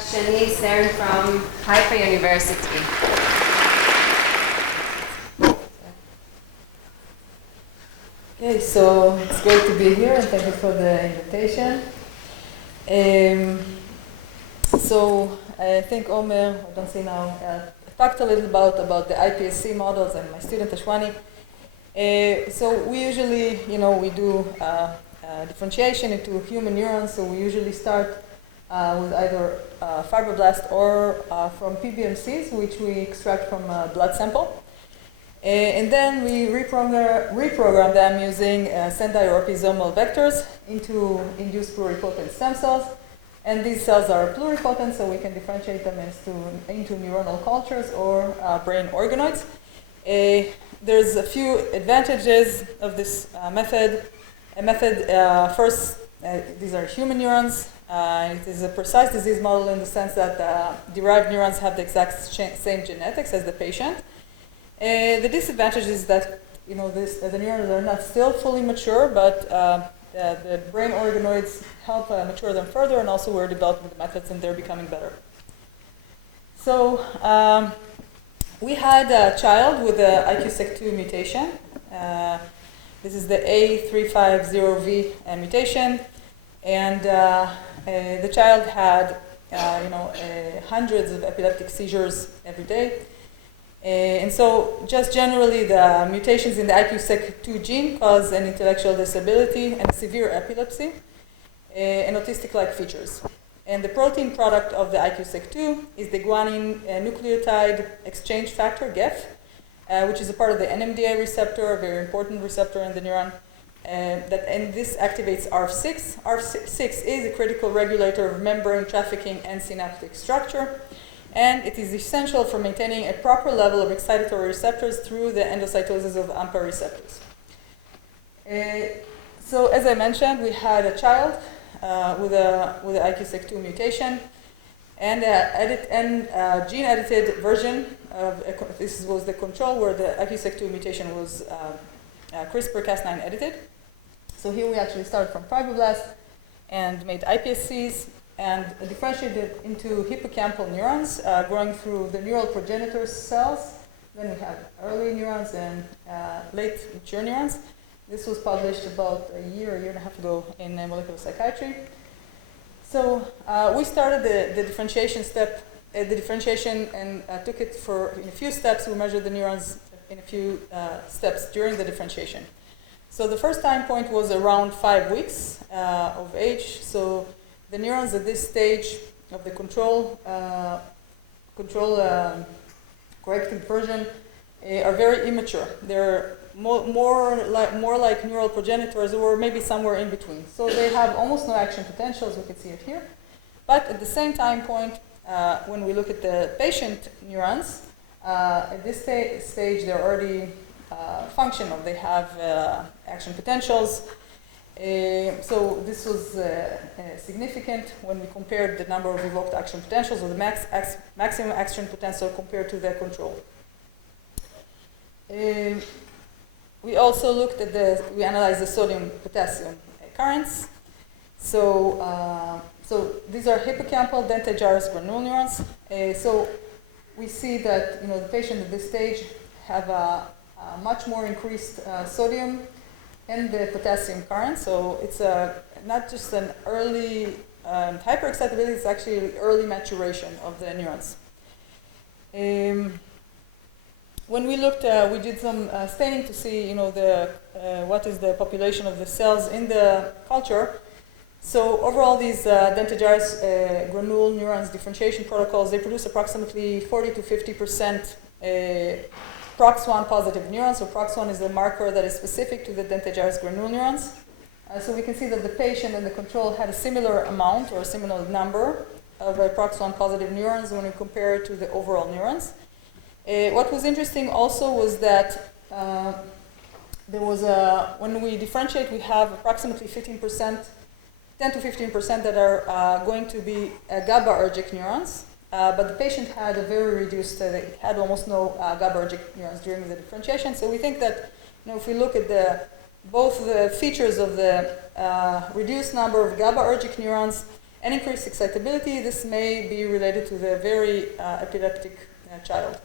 Shani from Haifa University. Okay, so it's great to be here and thank you for the invitation. So I think Omer, I don't see now, talked a little about the iPSC models and my student Shani. So we usually, we do differentiation into human neurons. So we usually start with either fibroblast or from PBMCs, which we extract from a blood sample. And then we reprogram them using Sendai or episomal vectors into induced pluripotent stem cells. And these cells are pluripotent, so we can differentiate them into neuronal cultures or brain organoids. There's a few advantages of this method. First, these are human neurons. It is a precise disease model in the sense that derived neurons have the exact same genetics as the patient. The disadvantage is that the neurons are not still fully mature, but the brain organoids help mature them further, and also we're developing the methods and they're becoming better. So we had a child with a IQ-SEC2 mutation. This is the A350V mutation, and the child had hundreds of epileptic seizures every day. And so just generally the mutations in the IQ-SEC2 gene cause an intellectual disability and severe epilepsy and autistic-like features. And the protein product of the IQ-SEC2 is the guanine nucleotide exchange factor, GEF, which is a part of the NMDA receptor, a very important receptor in the neuron. And this activates ARF6. ARF6 is a critical regulator of membrane trafficking and synaptic structure. And it is essential for maintaining a proper level of excitatory receptors through the endocytosis of AMPA receptors. So as I mentioned, we had a child with a IQ-SEC2 mutation and a gene-edited version of this was the control where the IQ-SEC2 mutation was CRISPR-Cas9 edited. So here we actually started from fibroblast and made iPSCs and differentiated into hippocampal neurons growing through the neural progenitor cells. Then we have early neurons and late mature neurons. This was published about a year and a half ago in molecular psychiatry. So we started the differentiation step, and took it in a few steps. We measured the neurons in a few steps during the differentiation. So the first time point was around 5 weeks of age. So the neurons at this stage of the control corrected version are very immature. They're more like neural progenitors, or maybe somewhere in between. So they have almost no action potential, as we can see it here. But at the same time point, when we look at the patient neurons, at this stage they're already functional. They have action potentials. So this was significant when we compared the number of evoked action potentials, or the maximum action potential compared to the control. We also looked at we analyzed the sodium-potassium currents. So these are hippocampal dentate gyrus granule neurons. So we see that the patient at this stage have a much more increased sodium and the potassium current. So it's not just an early hyperexcitability, it's actually early maturation of the neurons. When we looked, we did some staining to see, what is the population of the cells in the culture. So overall, these dentate gyrus granule neurons differentiation protocols, they produce approximately 40 to 50% PROX1 positive neurons. So PROX1 is a marker that is specific to the dentate gyrus granule neurons. So we can see that the patient and the control had a similar amount or a similar number of PROX1 positive neurons when we compare it to the overall neurons. What was interesting also was that there was when we differentiate, we have approximately 15%, 10 to 15% that are going to be GABAergic neurons. But the patient had a very reduced, they had almost no GABAergic neurons during the differentiation. So we think that, if we look at both the features of the reduced number of GABAergic neurons and increased excitability. This may be related to the very epileptic child.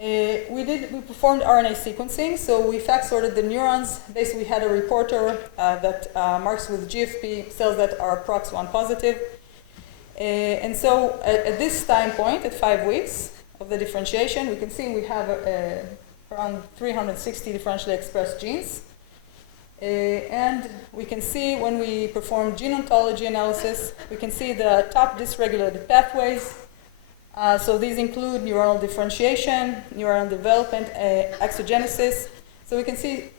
We performed RNA sequencing, so we fact sorted the neurons. Basically, we had a reporter that marks with GFP cells that are PROX1 positive. And so at this time point, at 5 weeks of the differentiation, we can see we have around 360 differentially expressed genes. And we can see when we perform gene ontology analysis, we can see the top dysregulated pathways. So these include neuronal differentiation, neuronal development, exogenesis. So we can see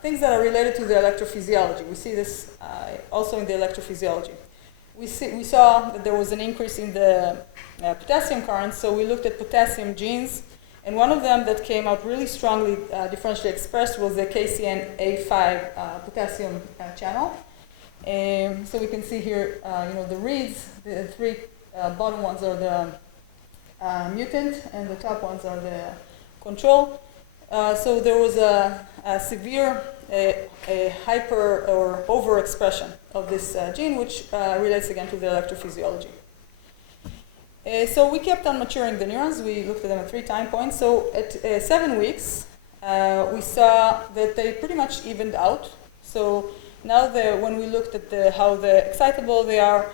things that are related to the electrophysiology. We see this also in the electrophysiology. We saw that there was an increase in the potassium current, so we looked at potassium genes, and one of them that came out really strongly differentially expressed was the KCNA5 potassium channel. So we can see here, the reads, the three bottom ones are the mutant, and the top ones are the control. So there was a severe hyper or overexpression of this gene, which relates again to the electrophysiology. So we kept on maturing the neurons. We looked at them at 3 time points. So at 7 weeks, we saw that they pretty much evened out. So now when we looked at how excitable they are,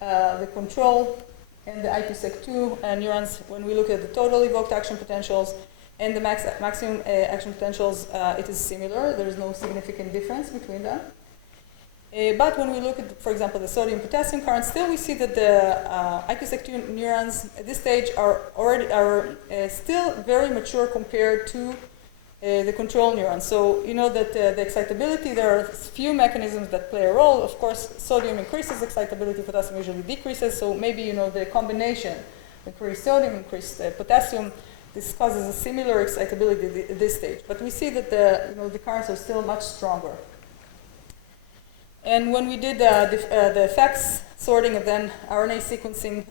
the control and the IQ-SEC2 neurons, when we look at the total evoked action potentials and the maximum action potentials, it is similar. There is no significant difference between them. But when we look at, for example, the sodium-potassium current, still we see that the IQ-SEC2 neurons at this stage are still very mature compared to the control neurons. So you know that the excitability, there are few mechanisms that play a role. Of course, sodium increases excitability, potassium usually decreases. So maybe the combination, increased sodium, increased potassium, this causes a similar excitability at this stage. But we see that the currents are still much stronger. And when we did the effects sorting and then RNA sequencing,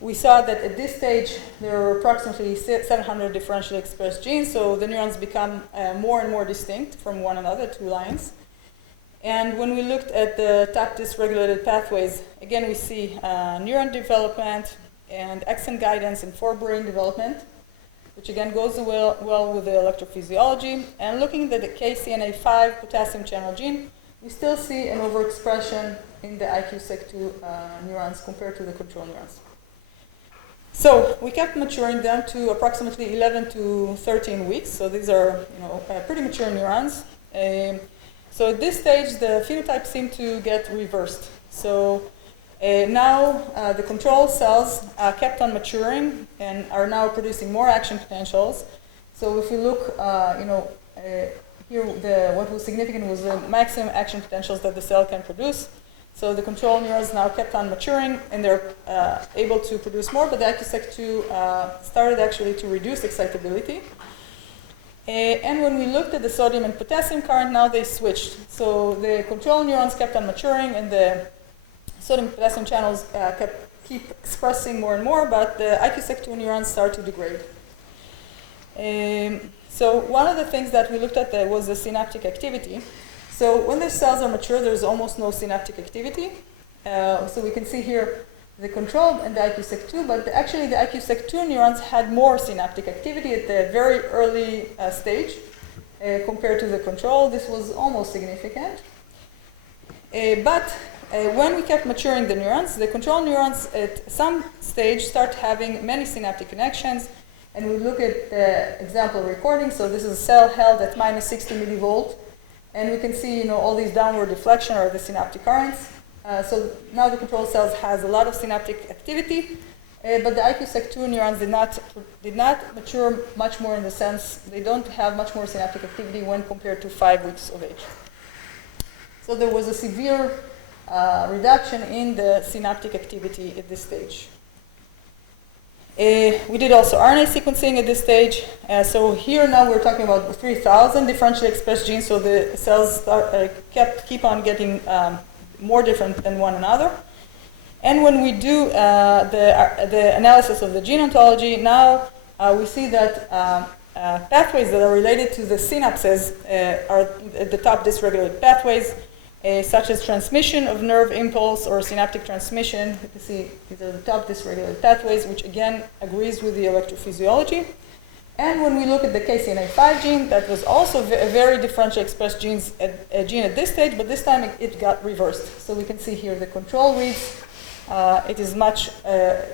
we saw that at this stage there were approximately 700 differentially expressed genes, so the neurons become more and more distinct from one another, 2 lines. And when we looked at the top dysregulated pathways, again we see neuron development and axon guidance and forebrain development, which again goes well with the electrophysiology. And looking at the KCNA5 potassium channel gene, we still see an overexpression in the IQ-SEC2 neurons compared to the control neurons. So we kept maturing them to approximately 11 to 13 weeks. So these are pretty mature neurons. So at this stage, the phenotype seemed to get reversed. So now the control cells kept on maturing and are now producing more action potentials. So if we look, here what was significant was the maximum action potentials that the cell can produce. So the control neurons now kept on maturing, and they're able to produce more, but the IQ-SEC2 started actually to reduce excitability. And when we looked at the sodium and potassium current, now they switched. So the control neurons kept on maturing, and the sodium and potassium channels keep expressing more and more, but the IQ-SEC2 neurons start to degrade. So one of the things that we looked at was the synaptic activity. So when the cells are mature, there's almost no synaptic activity. So we can see here the control and the IQ-SEC2, but actually the IQ-SEC2 neurons had more synaptic activity at the very early stage compared to the control. This was almost significant. But when we kept maturing the neurons, the control neurons at some stage start having many synaptic connections. And we look at the example recording. So this is a cell held at minus 60 millivolt. And we can see, all these downward deflection are the synaptic currents. So now the control cells has a lot of synaptic activity, but the IQ-SEC2 neurons did not mature much more in the sense they don't have much more synaptic activity when compared to 5 weeks of age. So there was a severe reduction in the synaptic activity at this stage. We did also RNA sequencing at this stage. So here now we're talking about 3,000 differentially expressed genes, so the cells keep on getting more different than one another. And when we do the analysis of the gene ontology, now we see that pathways that are related to the synapses are at the top dysregulated pathways. such as transmission of nerve impulse or synaptic transmission. You can see these are the top dysregulated pathways, which again agrees with the electrophysiology. And when we look at the KCNA5 gene, that was also a very differentially expressed gene at this stage, but this time it got reversed. So we can see here the control reads. It is much,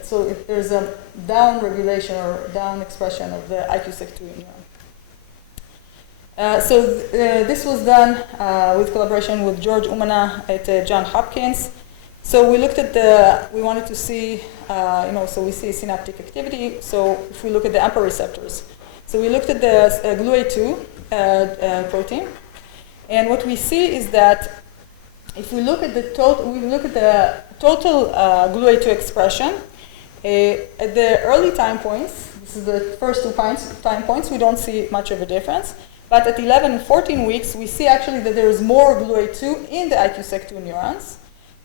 so there's a down regulation or down expression of the IQ-SEC2 neuron. This was done with collaboration with George Umana at Johns Hopkins. So we looked at we wanted to see, so we see synaptic activity. So if we look at the AMPA receptors. So we looked at the GLUA2 protein. And what we see is that if we look at the total GLUA2 expression, at the early time points, this is the first 2 time points, we don't see much of a difference. But at 11 and 14 weeks, we see actually that there is more GLUA2 in the IQ-SEC2 neurons.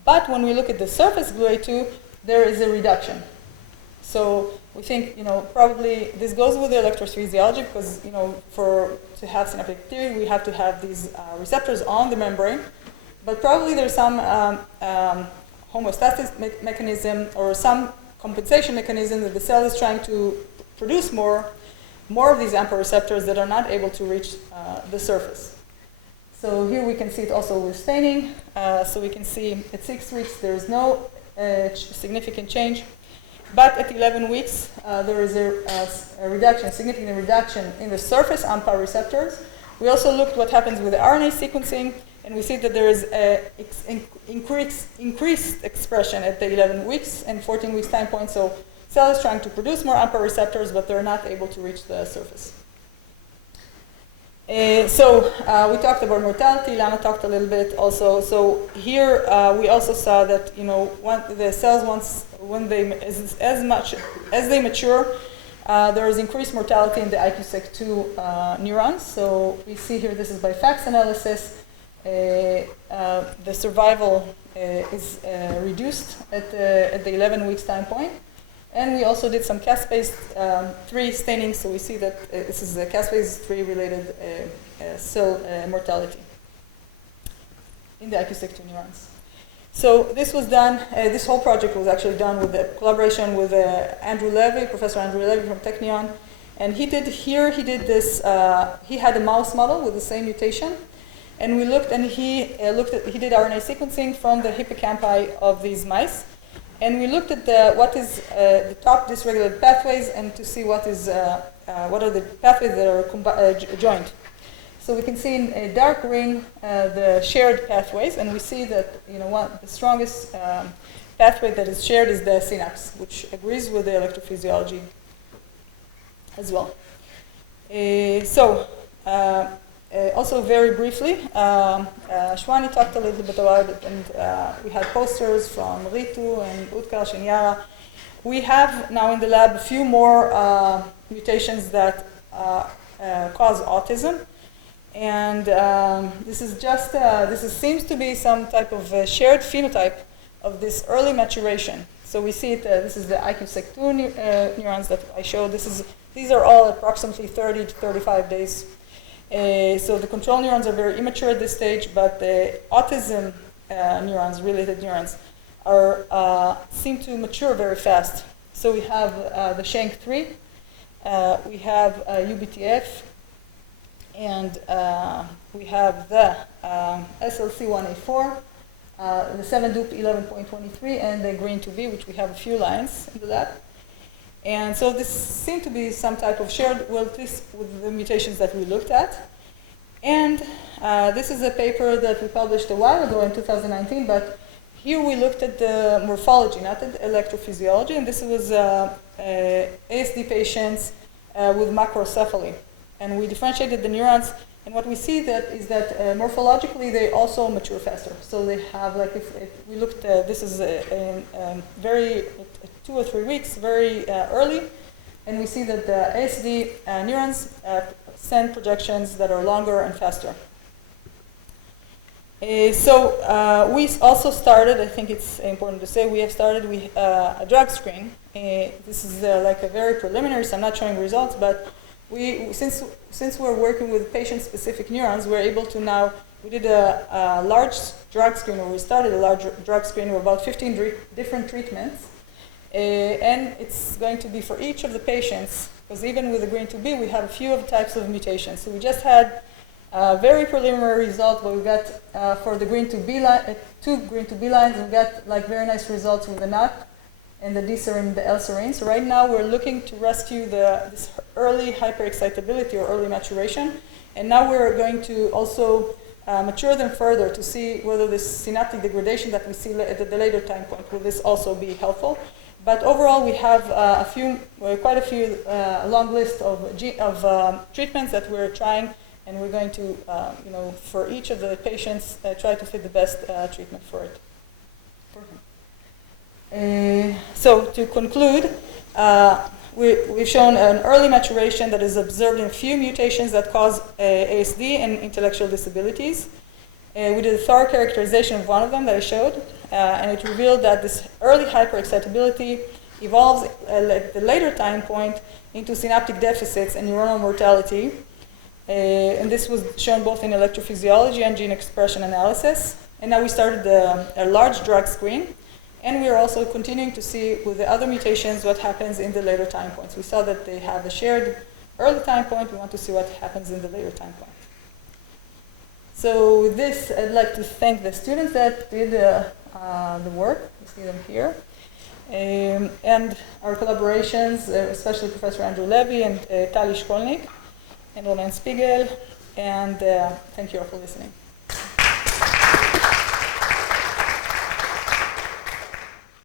But when we look at the surface GLUA2, there is a reduction. So we think, probably this goes with the electrophysiology because, to have synaptic activity, we have to have these receptors on the membrane. But probably there's some homeostasis mechanism or some compensation mechanism that the cell is trying to produce more of these AMPA receptors that are not able to reach the surface. So here we can see it also with staining. So we can see at 6 weeks there is no significant change. But at 11 weeks, there is a reduction, significant reduction in the surface AMPA receptors. We also looked what happens with the RNA sequencing, and we see that there is increased expression at the 11 weeks and 14 weeks time point. So cell is trying to produce more AMPA receptors, but they're not able to reach the surface. We talked about mortality. Lana talked a little bit also. So here we also saw that the cells when they as they mature, there is increased mortality in the IQ-SEC2 neurons. So we see here this is by FACS analysis. The survival is reduced at the 11 weeks time point. And we also did some caspase 3 staining, so we see that this is a caspase 3 related cell mortality in the IQ-SEC2 neurons. So this was done, this whole project was actually done with the collaboration with Professor Andrew Levy from Technion. And he did this, he had a mouse model with the same mutation. And we looked, and he did RNA sequencing from the hippocampi of these mice. And we looked at what is the top dysregulated pathways and to see what are the pathways that are joined. So we can see in dark green the shared pathways, and we see that the strongest pathway that is shared is the synapse, which agrees with the electrophysiology as well. Also very briefly, Shani talked a little bit about it, and we had posters from Ritu and Utkarsh and Yara. We have now in the lab a few more mutations that cause autism. And this seems to be some type of shared phenotype of this early maturation. So we see it, this is the IQ-SEC2 neurons that I showed. These are all approximately 30 to 35 days. So the control neurons are very immature at this stage, but the autism neurons, related neurons, seem to mature very fast. So we have the SHANK3, we have UBTF, and we have the SLC1A4, the 7-DUP 11.23, and the green 2B, which we have a few lines in the lab. And so this seemed to be some type of shared, well, at least with the mutations that we looked at. And this is a paper that we published a while ago in 2019, but here we looked at the morphology, not at the electrophysiology, and this was ASD patients with macrocephaly. And we differentiated the neurons, and what we see is that morphologically they also mature faster. So they have, like, if we looked, this is very 2 or 3 weeks, very early, and we see that the ASD neurons send projections that are longer and faster. We also started, I think it's important to say, we have started a drug screen. This is like a very preliminary, so I'm not showing results, but since we're working with patient-specific neurons, we're able to now we did a large drug screen, or we started a large drug screen of about 15 different treatments. And it's going to be for each of the patients, because even with the green 2B, we have a few of types of mutations. So we just had a very preliminary result, but we got for the green 2B line, 2 green 2B lines, and we got like very nice results with the NAC and the D-serine, the L-serine. So right now we're looking to rescue this early hyperexcitability or early maturation. And now we're going to also mature them further to see whether this synaptic degradation that we see at the later time point, will this also be helpful. But overall, we have quite a few, long list of treatments that we're trying, and we're going to, for each of the patients, try to fit the best treatment for it. So to conclude, we've shown an early maturation that is observed in a few mutations that cause ASD and intellectual disabilities. We did a thorough characterization of one of them that I showed, and it revealed that this early hyperexcitability evolves at the later time point into synaptic deficits and neuronal mortality. And this was shown both in electrophysiology and gene expression analysis. And now we started a large drug screen, and we are also continuing to see with the other mutations what happens in the later time points. We saw that they have a shared early time point. We want to see what happens in the later time point. So with this, I'd like to thank the students that did the work. You see them here. And our collaborations, especially Professor Andrew Levy and Tali Shkolnik and Roman Spiegel. And thank you all for listening.